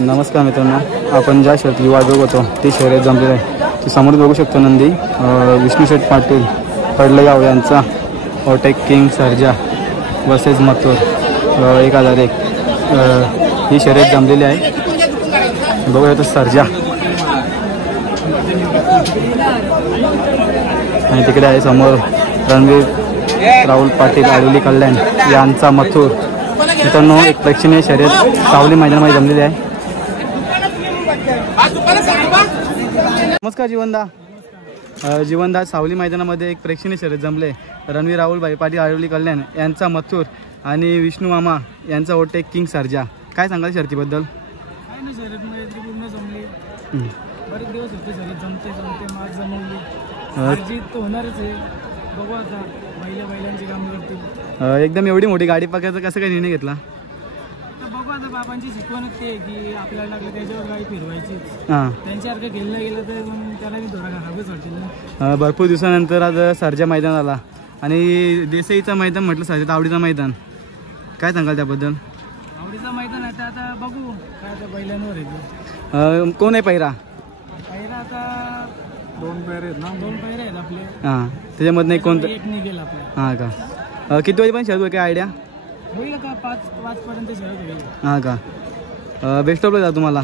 नमस्कार मित्रांनो, आपण ज्या शर्यत युवा बघतो ती शर्यत जमलेली आहे. ती समोर बघू शकतो नंदी विष्णू शेठ पाटील पडलेगाव यांचा OTEC king Sarja versus Mathur 1001 ही शर्यत जमलेली आहे. बघूया तो सर्जा आणि तिकडे आहे समोर रणवीर राहुल पाटील आडोली कल्याण यांचा मथुर. मित्रांनो, एक प्रेक्षणीय शर्यत सावली मैदानामध्ये जमलेली आहे. नमस्कार जीवनदा सावली मैदानामध्ये एक प्रेक्षणीय शर्यत जमले. रणवीर राहुल पाटील आडोली कल्याण यांचा मथुर आणि विष्णू मामा यांचा ओटेक किंग सर्जा. काय सांगाल शर्यतीबद्दल? काय नाही, शर्यत मैत्री पूर्ण जमली. बरेच दिवस होते शर्यत जमते मार्च जमवली. जीत होणारच आहे. बघू आता बैलांची काम करतील. एकदम एवढी मोठी गाडी पकडायचा कसं काय निर्णय घेतला? बघू आता बाबांची शिकवणच ते की आपल्याला लागलं त्याच्यावर गाडी फिरवायची. त्यांच्यासारखं खेळलं गेलं तर मग त्याला मी थोडा खराबच वाटेल. भरपूर दिवसानंतर आज सर्जा मैदान आला आणि देसाईचं मैदान म्हटलं सर्जात आवडीचं मैदान. काय सांगाल त्याबद्दल? आवडीचं मैदान आहे. आता बघू काय आता बैलांवर आहे. कोण आहे पैरा? आता दोन पैरे आहेत आपले. त्याच्यामधनं एक कोणतं? एक निघेल आपल्या. का किती वाजेपर्यंत शर्यत होईल? काय आयडिया? होईल का 5 पर्यंत शर्यत होईल. का बेस्ट ऑफ लक तुम्हाला.